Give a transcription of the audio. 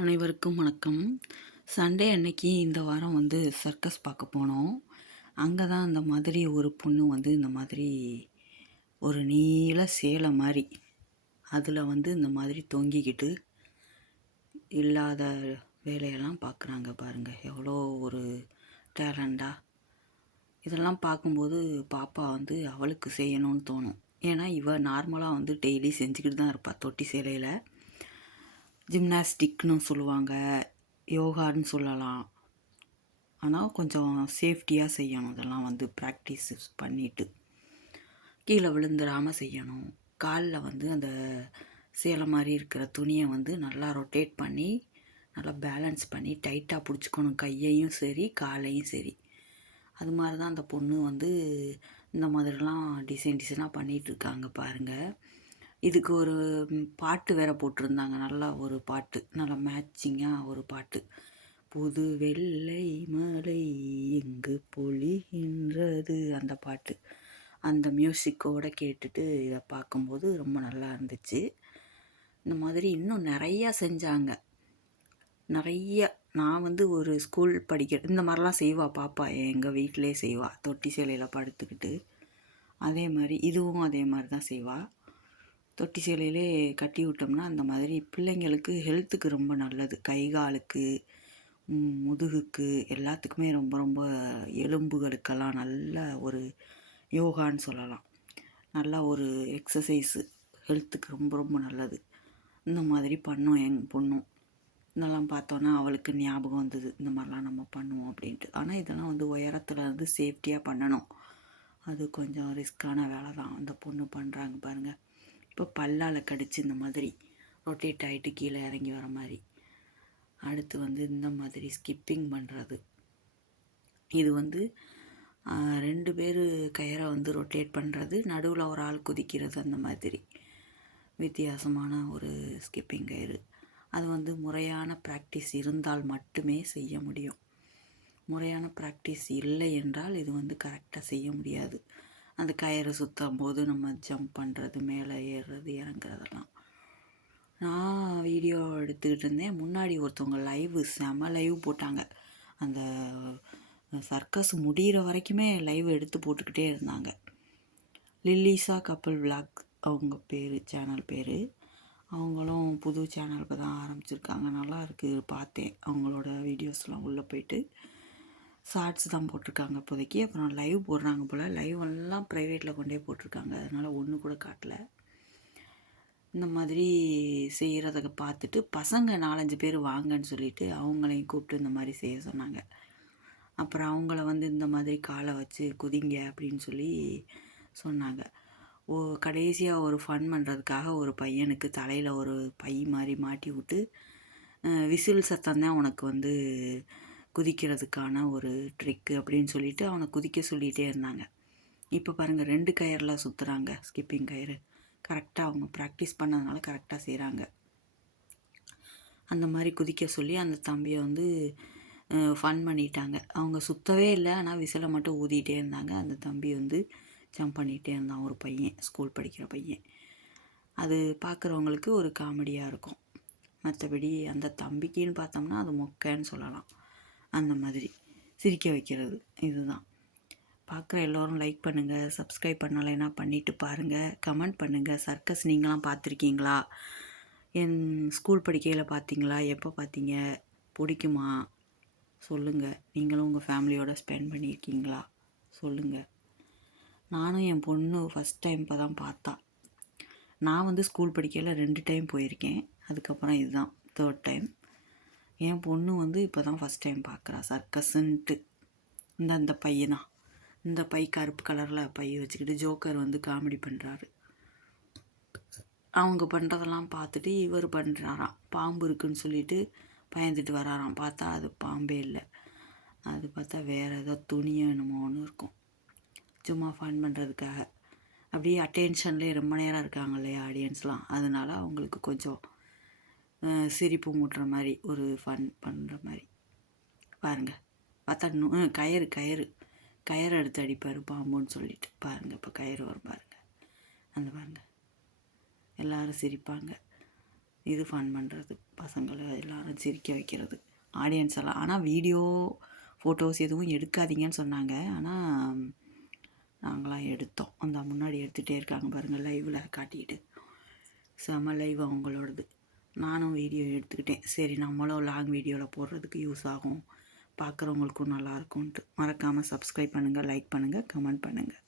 அனைவருக்கும் வணக்கம். சண்டே அன்னைக்கு இந்த வாரம் வந்து சர்க்கஸ் பார்க்க போனோம். அங்கே தான் அந்த மாதிரி ஒரு பொண்ணு வந்து இந்த மாதிரி ஒரு நீள சேலை மாதிரி அதில் வந்து இந்த மாதிரி தொங்கிக்கிட்டு இல்லாத வேலையெல்லாம் பார்க்குறாங்க பாருங்கள் எவ்வளோ ஒரு டேலண்டா இதெல்லாம் பார்க்கும்போது பாப்பா வந்து அவளுக்கு செய்யணும்னு தோணும். ஏன்னா இவ நார்மலாக வந்து டெய்லி செஞ்சுக்கிட்டு தான் இருப்பாள் தொட்டி சேலையில். ஜிம்னாஸ்டிக்னு சொல்லுவாங்க யோகான்னு சொல்லலாம். ஆனால் கொஞ்சம் சேஃப்டியாக செய்யணும். இதெல்லாம் வந்து ப்ராக்டிஸ் பண்ணிவிட்டு கீழே விழுந்துடாமல் செய்யணும். காலில் வந்து அந்த சேலை மாதிரி இருக்கிற துணியை வந்து நல்லா ரொட்டேட் பண்ணி நல்லா பேலன்ஸ் பண்ணி டைட்டாக பிடிச்சிக்கணும். கையையும் சரி காலையும் சரி. அது மாதிரி தான் அந்த பொண்ணு வந்து இந்த மாதிரிலாம் டிசைன் டிசைனாக பண்ணிகிட்ருக்காங்க பாருங்கள் இதுக்கு ஒரு பாட்டு வேற போட்டிருந்தாங்க. நல்லா ஒரு பாட்டு. நல்லா மேட்சிங்காக ஒரு பாட்டு. புது வெள்ளை மலை எங்கு பொழிகின்றது. அந்த பாட்டு. அந்த மியூசிக்கோடு கேட்டுட்டு இதை பார்க்கும்போது ரொம்ப நல்லா இருந்துச்சு. இந்த மாதிரி இன்னும் நிறையா செஞ்சாங்க. நிறைய. நான் வந்து ஒரு ஸ்கூல் படிக்கிற இந்த மாதிரிலாம் செய்வாள் பாப்பா. எங்கள் வீட்டிலே செய்வாள் தொட்டி சேலையில் படுத்துக்கிட்டு. அதே மாதிரி இதுவும் அதே மாதிரி தான் செய்வாள் தொட்டி சேலையிலே கட்டி விட்டோம்னா அந்த மாதிரி பிள்ளைங்களுக்கு ஹெல்த்துக்கு ரொம்ப நல்லது. கை காலுக்கு முதுகுக்கு எல்லாத்துக்குமே ரொம்ப ரொம்ப எலும்புகளுக்கெல்லாம் நல்ல ஒரு யோகான்னு சொல்லலாம். நல்ல ஒரு எக்ஸசைஸு ஹெல்த்துக்கு ரொம்ப ரொம்ப நல்லது. இந்த மாதிரி பண்ணோம் எங் பொண்ணும். இதெல்லாம் பார்த்தோன்னா அவளுக்கு ஞாபகம் வந்தது. இந்த மாதிரிலாம் நம்ம பண்ணுவோம் அப்படின்ட்டு. ஆனால் இதெல்லாம் வந்து உயரத்தில் வந்து சேஃப்டியாக பண்ணணும். அது கொஞ்சம் ரிஸ்க்கான வேலை தான் அந்த பொண்ணு பண்ணுறாங்க பாருங்கள் இப்போ பல்லால் கடிச்சு இந்த மாதிரி ரொட்டேட் ஆகிட்டு கீழே இறங்கி வர மாதிரி. அடுத்து வந்து இந்த மாதிரி ஸ்கிப்பிங் பண்ணுறது இது வந்து ரெண்டு பேர் கயிறை வந்து ரொட்டேட் பண்ணுறது நடுவில் ஒரு ஆள் குதிக்கிறது அந்த மாதிரி. வித்தியாசமான ஒரு ஸ்கிப்பிங் கயிறு. அது வந்து முறையான ப்ராக்டிஸ் இருந்தால் மட்டுமே செய்ய முடியும். முறையான ப்ராக்டிஸ் இல்லை என்றால் இது வந்து கரெக்டாக செய்ய முடியாது. அந்த கயிறு சுற்றும் போது நம்ம ஜம்ப் பண்ணுறது மேலே ஏறுறது இறங்குறதெல்லாம். நான் வீடியோ எடுத்துக்கிட்டு இருந்தேன். முன்னாடி ஒருத்தவங்க லைவு செம லைவ் போட்டாங்க. அந்த சர்க்கஸ் முடிகிற வரைக்குமே லைவ் எடுத்து போட்டுக்கிட்டே இருந்தாங்க. லில்லிசா கப்பல் விளாக் அவங்க பேர் சேனல் பேர். அவங்களும் புது சேனல் இப்போ தான் ஆரம்பிச்சிருக்காங்க. நல்லா இருக்குது பார்த்தேன். அவங்களோட வீடியோஸ்லாம் உள்ளே போயிட்டு. ஷார்ட்ஸ் தான் போட்டிருக்காங்க இப்போதைக்கு. அப்புறம் லைவ் போடுறாங்க போல். லைவ் எல்லாம் ப்ரைவேட்டில் கொண்டே போட்டிருக்காங்க. அதனால் ஒன்று கூட காட்டல. இந்த மாதிரி செய்கிறத பார்த்துட்டு பசங்க நாலஞ்சு பேர் வாங்கன்னு சொல்லிட்டு அவங்களையும் கூப்பிட்டு இந்த மாதிரி செய்ய சொன்னாங்க. அப்புறம் அவங்கள வந்து இந்த மாதிரி காலை வச்சு குதிங்க அப்படின்னு சொல்லி சொன்னாங்க. ஓ கடைசியாக ஒரு ஃபன் பண்ணுறதுக்காக ஒரு பையனுக்கு தலையில் ஒரு பை மாதிரி மாட்டி விட்டு விசில் சத்தம் தான் உனக்கு வந்து குதிக்கிறதுக்கான ஒரு ட்ரிக்கு அப்படின்னு சொல்லிட்டு அவனை குதிக்க சொல்லிகிட்டே இருந்தாங்க. இப்போ பாருங்கள் ரெண்டு கயிறெலாம் சுற்றுறாங்க ஸ்கிப்பிங் கயிறு. கரெக்டாக அவங்க ப்ராக்டிஸ் பண்ணதுனால கரெக்டாக செய்கிறாங்க அந்த மாதிரி குதிக்க சொல்லி அந்த தம்பியை வந்து ஃபன் பண்ணிட்டாங்க. அவங்க சுற்றவே இல்லை ஆனால் விசிலை மட்டும் ஊதிட்டே இருந்தாங்க. அந்த தம்பி வந்து ஜம்ப் பண்ணிகிட்டே இருந்தான் ஒரு பையன் ஸ்கூல் படிக்கிற பையன். அது பார்க்குறவங்களுக்கு ஒரு காமெடியாக இருக்கும். மற்றபடி அந்த தம்பிக்குன்னு பார்த்தோம்னா அது மொக்கைன்னு சொல்லலாம். அந்த மாதிரி. சிரிக்க வைக்கிறது. இதுதான். பார்க்குற எல்லோரும் லைக் பண்ணுங்கள் சப்ஸ்கிரைப் பண்ணலைன்னா பண்ணிவிட்டு பாருங்கள் கமெண்ட் பண்ணுங்கள் சர்க்கஸ் நீங்களாம் பார்த்துருக்கீங்களா? என் ஸ்கூல் படிக்கையில் பார்த்தீங்களா? எப்போ பார்த்தீங்க? பிடிக்குமா? சொல்லுங்கள் நீங்களும் உங்கள் ஃபேமிலியோடு ஸ்பெண்ட் பண்ணியிருக்கீங்களா? சொல்லுங்கள் நானும் என் பொண்ணு ஃபஸ்ட் டைம் இப்போ தான் பார்த்தா. நான் வந்து ஸ்கூல் படிக்கையில் ரெண்டு டைம் போயிருக்கேன். அதுக்கப்புறம் இதுதான். தேர்ட் டைம் என் பொண்ணு வந்து இப்போ தான் ஃபஸ்ட் டைம் பார்க்குறா சர்க்கஸ்ன்ட்டு இந்த அந்த பையனா? இந்த பை கருப்பு கலரில் பை வச்சுக்கிட்டு ஜோக்கர் வந்து காமெடி பண்ணுறாரு அவங்க பண்ணுறதெல்லாம் பார்த்துட்டு இவர் பண்ணுறாராம் பாம்பு இருக்குன்னு சொல்லிட்டு பயந்துட்டு வராராம். பார்த்தா அது பாம்பே இல்லை. அது பார்த்தா வேறு ஏதோ துணியோ என்னமோ ஒன்று இருக்கும். சும்மா ஃபன் பண்ணுறதுக்காக அப்படியே அட்டென்ஷன்லேயே ரொம்ப நேரம் இருக்காங்க இல்லையா ஆடியன்ஸ்லாம் அதனால் அவங்களுக்கு கொஞ்சம் சிரிப்பு மூட்டுற மாதிரி ஒரு ஃபன் பண்ணுற மாதிரி பாருங்கள் பார்த்தா கயிறு கயிறு. கயிறு எடுத்து அடிப்பார் பாம்புன்னு சொல்லிட்டு. பாருங்கள் இப்போ கயிறு வரும் பாருங்கள் அந்த பாருங்கள் எல்லோரும் சிரிப்பாங்க. இது ஃபன் பண்ணுறது பசங்களை எல்லோரும் சிரிக்க வைக்கிறது. ஆடியன்ஸ் எல்லாம். ஆனால் வீடியோ ஃபோட்டோஸ் எதுவும் எடுக்காதீங்கன்னு சொன்னாங்க. ஆனால் நாங்களாம் எடுத்தோம். அந்த முன்னாடி எடுத்துகிட்டே இருக்காங்க பாருங்கள் லைவில் காட்டிட்டு. செம லைவ் அவங்களோடது. நானும் வீடியோ எடுத்துக்கிட்டேன். சரி நம்மளும் லாங் வீடியோவில் போடுறதுக்கு யூஸ் ஆகும். பார்க்குறவங்களுக்கும் நல்லாயிருக்கும்ன்ட்டு மறக்காமல் சப்ஸ்கிரைப் பண்ணுங்கள் லைக் பண்ணுங்கள் கமெண்ட் பண்ணுங்கள்